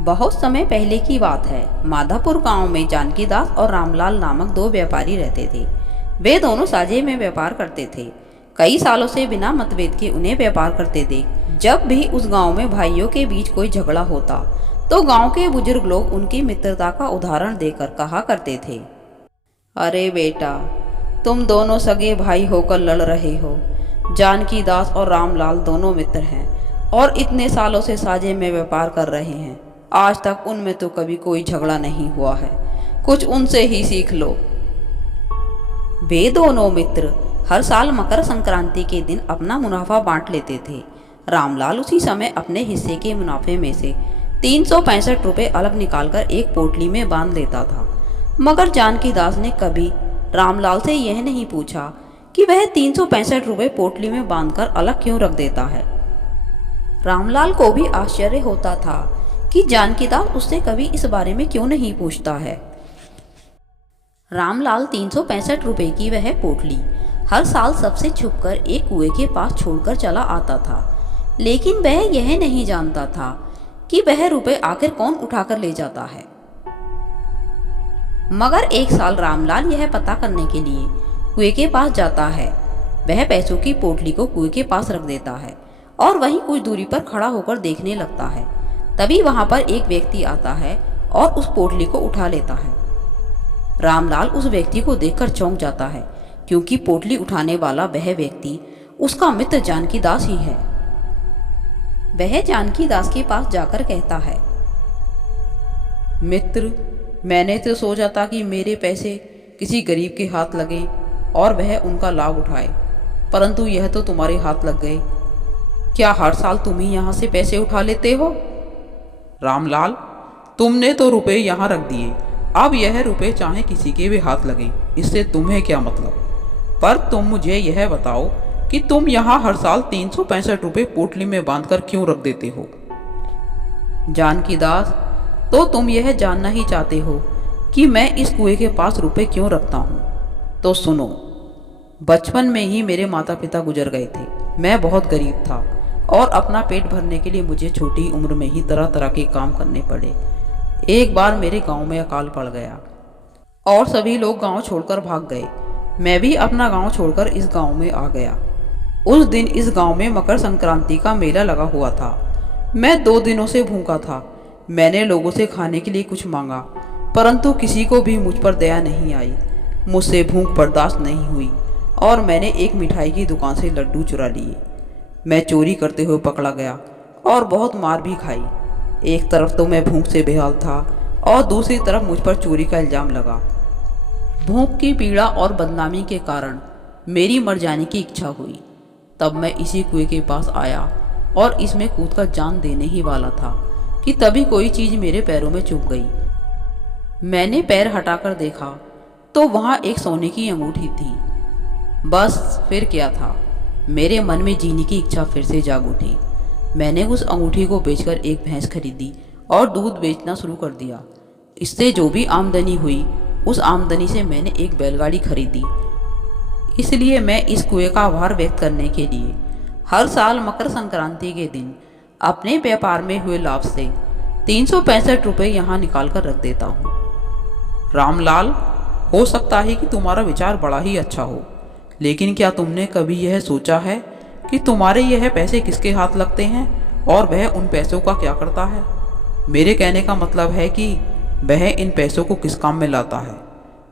बहुत समय पहले की बात है। माधापुर गांव में जानकीदास और रामलाल नामक दो व्यापारी रहते थे। वे दोनों साझे में व्यापार करते थे। कई सालों से बिना मतभेद के उन्हें व्यापार करते देख जब भी उस गांव में भाइयों के बीच कोई झगड़ा होता तो गांव के बुजुर्ग लोग उनकी मित्रता का उदाहरण देकर कहा करते थे, अरे बेटा, तुम दोनों सगे भाई होकर लड़ रहे हो। जानकीदास और रामलाल दोनों मित्र हैं और इतने सालों से साझे में व्यापार कर रहे हैं। आज तक उनमें तो कभी कोई झगड़ा नहीं हुआ है। कुछ उनसे ही सीख लो। वे दोनों मित्र हर साल मकर संक्रांति के दिन अपना मुनाफा बांट लेते थे। रामलाल उसी समय अपने हिस्से के मुनाफे में से 365 रुपये अलग निकालकर एक पोटली में बांध लेता था। मगर जानकीदास ने कभी रामलाल से यह नहीं पूछा कि वह 365 रुपये पोटली में बांधकर अलग क्यों रख देता है। रामलाल को भी आश्चर्य होता था कि जानकीदास उससे कभी इस बारे में क्यों नहीं पूछता है। रामलाल 365 रुपये की वह पोटली हर साल सबसे छुपकर एक कुएं के पास छोड़कर चला आता था, लेकिन वह यह नहीं जानता था कि वह रुपए आखिर कौन उठाकर ले जाता है। मगर एक साल रामलाल यह पता करने के लिए कुएं के पास जाता है। वह पैसों की पोटली को कुएं के पास रख देता है और वहीं कुछ दूरी पर खड़ा होकर देखने लगता है। तभी वहां पर एक व्यक्ति आता है और उस पोटली को उठा लेता है। रामलाल उस व्यक्ति को देखकर चौंक जाता है, क्योंकि पोटली उठाने वाला वह व्यक्ति उसका मित्र जानकीदास ही है। वह जानकीदास के पास जाकर कहता है, मित्र, मैंने तो सोचा था कि मेरे पैसे किसी गरीब के हाथ लगे और वह उनका लाभ उठाए, परंतु यह तो तुम्हारे हाथ लग गए। क्या हर साल तुम ही यहाँ से पैसे उठा लेते हो? रामलाल, तुमने तो रुपए यहाँ रख दिए, अब यह रुपए चाहे किसी के भी हाथ लगे, इससे तुम्हें क्या मतलब। पर तुम मुझे यह बताओ कि तुम यहाँ हर साल 365 रुपये पोटली में बांधकर क्यों रख देते हो? जानकीदास, तो तुम यह जानना ही चाहते हो कि मैं इस कुएं के पास रुपए क्यों रखता हूँ? तो सुनो, बचपन में ही मेरे माता पिता गुजर गए थे। मैं बहुत गरीब था और अपना पेट भरने के लिए मुझे छोटी उम्र में ही तरह तरह के काम करने पड़े। एक बार मेरे गांव में अकाल पड़ गया और सभी लोग गांव छोड़कर भाग गए। मैं भी अपना गांव छोड़कर इस गांव में आ गया। उस दिन इस गांव में मकर संक्रांति का मेला लगा हुआ था। मैं 2 दिनों से भूखा था। मैंने लोगों से खाने के लिए कुछ मांगा, परंतु किसी को भी मुझ पर दया नहीं आई। मुझसे भूख बर्दाश्त नहीं हुई और मैंने एक मिठाई की दुकान से लड्डू चुरा लिए। मैं चोरी करते हुए पकड़ा गया और बहुत मार भी खाई। एक तरफ तो मैं भूख से बेहाल था और दूसरी तरफ मुझ पर चोरी का इल्ज़ाम लगा। भूख की पीड़ा और बदनामी के कारण मेरी मर जाने की इच्छा हुई। तब मैं इसी कुएं के पास आया और इसमें कूदकर जान देने ही वाला था कि तभी कोई चीज़ मेरे पैरों में चुभ गई। मैंने पैर हटाकर देखा तो वहाँ एक सोने की अंगूठी थी। बस फिर क्या था, मेरे मन में जीने की इच्छा फिर से जाग उठी। मैंने उस अंगूठी को बेचकर एक भैंस खरीदी और दूध बेचना शुरू कर दिया। इससे जो भी आमदनी हुई, उस आमदनी से मैंने एक बैलगाड़ी खरीदी। इसलिए मैं इस कुएं का आभार व्यक्त करने के लिए हर साल मकर संक्रांति के दिन अपने व्यापार में हुए लाभ से 365 रुपये यहाँ निकाल कर रख देता हूँ। रामलाल, हो सकता है कि तुम्हारा विचार बड़ा ही अच्छा हो, लेकिन क्या तुमने कभी यह सोचा है कि तुम्हारे यह पैसे किसके हाथ लगते हैं और वह उन पैसों का क्या करता है? मेरे कहने का मतलब है कि वह इन पैसों को किस काम में लाता है।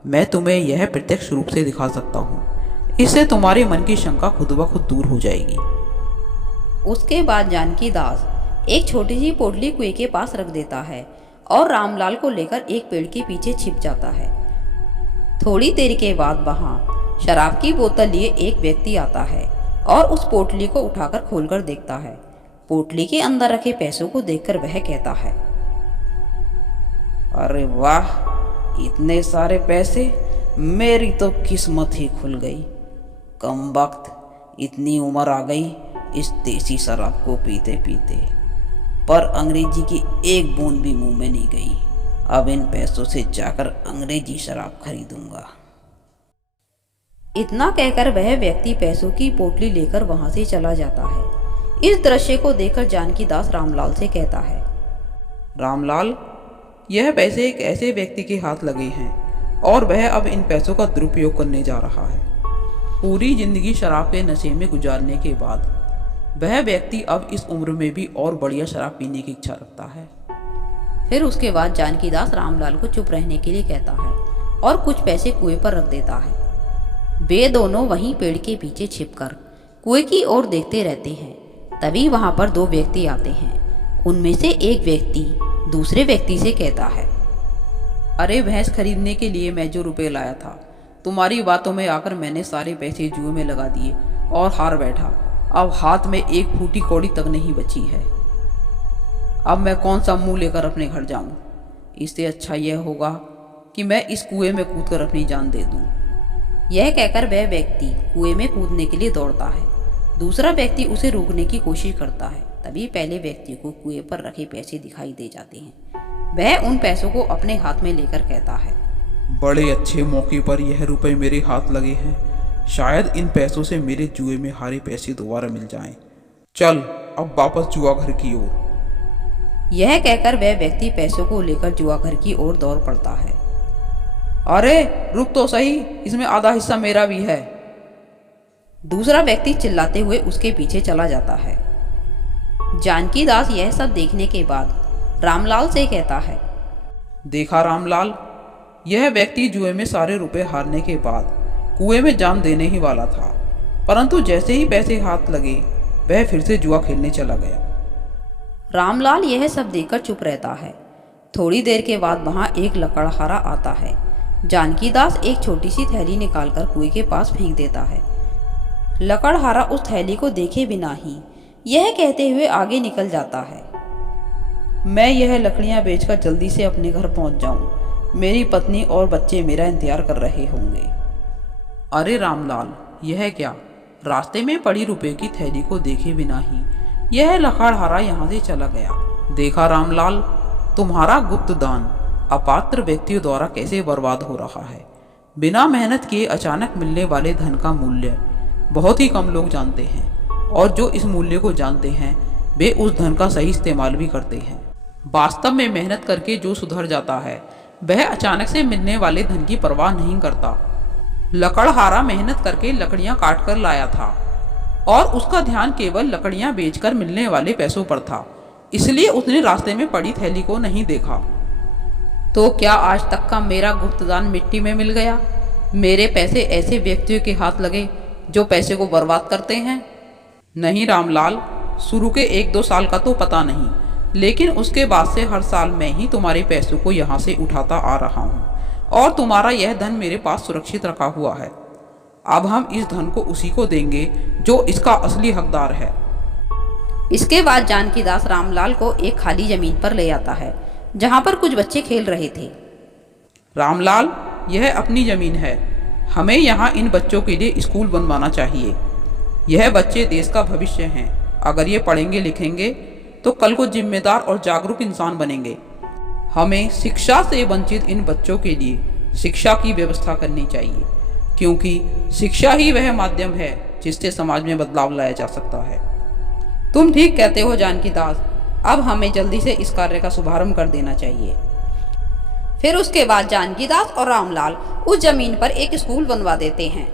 मैं तुम्हें यह प्रत्यक्ष रूप से दिखा सकता हूँ। इससे तुम्हारे मन की शंका खुद ब खुद दूर हो जाएगी। उसके बाद जानकीदास एक छोटी सी पोटली कुएं के पास रख देता है और रामलाल को लेकर एक पेड़ के पीछे छिप जाता है। थोड़ी देर के बाद वहां शराब की बोतल लिए एक व्यक्ति आता है और उस पोटली को उठाकर खोलकर देखता है। पोटली के अंदर रखे पैसों को देखकर वह कहता है, अरे वाह, इतने सारे पैसे! मेरी तो किस्मत ही खुल गई। कमबख्त, इतनी उम्र आ गई इस देसी शराब को पीते पीते, पर अंग्रेजी की एक बूंद भी मुंह में नहीं गई। अब इन पैसों से जाकर अंग्रेजी शराब खरीदूंगा। इतना कहकर वह व्यक्ति पैसों की पोटली लेकर वहां से चला जाता है। इस दृश्य को देखकर जानकीदास रामलाल से कहता है, रामलाल, यह पैसे एक ऐसे व्यक्ति के हाथ लगे हैं और वह अब इन पैसों का दुरुपयोग करने जा रहा है। पूरी जिंदगी शराब के नशे में गुजारने के बाद वह व्यक्ति अब इस उम्र में भी और बढ़िया शराब पीने की इच्छा रखता है। फिर उसके बाद जानकीदास रामलाल को चुप रहने के लिए कहता है और कुछ पैसे कुएं पर रख देता है। वे दोनों वहीं पेड़ के पीछे छिपकर कुएं की ओर देखते रहते हैं। तभी वहां पर दो व्यक्ति आते हैं। उनमें से एक व्यक्ति दूसरे व्यक्ति से कहता है, अरे भैंस खरीदने के लिए मैं जो रुपए लाया था, तुम्हारी बातों में आकर मैंने सारे पैसे जुए में लगा दिए और हार बैठा। अब हाथ में एक फूटी कौड़ी तक नहीं बची है। अब मैं कौन सा मुंह लेकर अपने घर जाऊं? इससे अच्छा यह होगा कि मैं इस कुएं में कूदकर अपनी जान दे दूं। यह कहकर वह व्यक्ति कुएं में कूदने के लिए दौड़ता है। दूसरा व्यक्ति उसे रोकने की कोशिश करता है। तभी पहले व्यक्ति को कुएं पर रखे पैसे दिखाई दे जाते हैं। वह उन पैसों को अपने हाथ में लेकर कहता है, बड़े अच्छे मौके पर यह रुपए मेरे हाथ लगे हैं। शायद इन पैसों से मेरे जुए में हारे पैसे दोबारा मिल जाएं। चल अब वापस जुआ घर की ओर। यह कहकर वह व्यक्ति पैसों को लेकर जुआ घर की ओर दौड़ पड़ता है। अरे रुक तो सही, इसमें आधा हिस्सा मेरा भी है। दूसरा व्यक्ति चिल्लाते हुए उसके पीछे चला जाता है। जानकीदास यह सब देखने के बाद रामलाल से कहता है, देखा रामलाल, यह व्यक्ति जुए में सारे रुपए हारने के बाद कुएं में जान देने ही वाला था, परंतु जैसे ही पैसे हाथ लगे वह फिर से जुआ खेलने चला गया। रामलाल यह सब देखकर चुप रहता है। थोड़ी देर के बाद वहां एक लकड़हारा आता है। जानकीदास एक छोटी सी थैली निकालकर कुएं के पास फेंक देता है। लकड़हारा उस थैली को देखे बिना ही यह कहते हुए आगे निकल जाता है, मैं यह लकड़ियां बेचकर जल्दी से अपने घर पहुंच जाऊं। मेरी पत्नी और बच्चे मेरा इंतजार कर रहे होंगे। अरे रामलाल, यह क्या? रास्ते में पड़ी रुपए की थैली को देखे बिना ही यह लकड़हारा यहाँ से चला गया। देखा रामलाल, तुम्हारा गुप्त दान अपात्र व्यक्तियों द्वारा कैसे बर्बाद हो रहा है। बिना मेहनत किए अचानक मिलने वाले धन का मूल्य बहुत ही कम लोग जानते हैं, और जो इस मूल्य को जानते हैं वे उस धन का सही इस्तेमाल भी करते हैं। वास्तव में मेहनत करके जो सुधर जाता है वह अचानक से मिलने वाले धन की परवाह नहीं करता। लकड़हारा मेहनत करके लकड़ियां काट कर लाया था और उसका ध्यान केवल लकड़ियां बेचकर मिलने वाले पैसों पर था, इसलिए उसने रास्ते में पड़ी थैली को नहीं देखा। तो क्या आज तक का मेरा गुप्तदान मिट्टी में मिल गया? मेरे पैसे ऐसे व्यक्तियों के हाथ लगे जो पैसे को बर्बाद करते हैं? नहीं रामलाल, शुरू के 1-2 साल का तो पता नहीं, लेकिन उसके बाद से हर साल मैं ही तुम्हारे पैसों को यहाँ से उठाता आ रहा हूँ और तुम्हारा यह धन मेरे पास सुरक्षित रखा हुआ है। अब हम इस धन को उसी को देंगे जो इसका असली हकदार है। इसके बाद जानकीदास रामलाल को एक खाली जमीन पर ले आता है जहाँ पर कुछ बच्चे खेल रहे थे। रामलाल, यह अपनी जमीन है। हमें यहाँ इन बच्चों के लिए स्कूल बनवाना चाहिए। यह बच्चे देश का भविष्य हैं। अगर ये पढ़ेंगे लिखेंगे तो कल को जिम्मेदार और जागरूक इंसान बनेंगे। हमें शिक्षा से वंचित इन बच्चों के लिए शिक्षा की व्यवस्था करनी चाहिए, क्योंकि शिक्षा ही वह माध्यम है जिससे समाज में बदलाव लाया जा सकता है। तुम ठीक कहते हो जानकीदास, अब हमें जल्दी से इस कार्य का शुभारंभ कर देना चाहिए। फिर उसके बाद जानकीदास और रामलाल उस जमीन पर एक स्कूल बनवा देते हैं।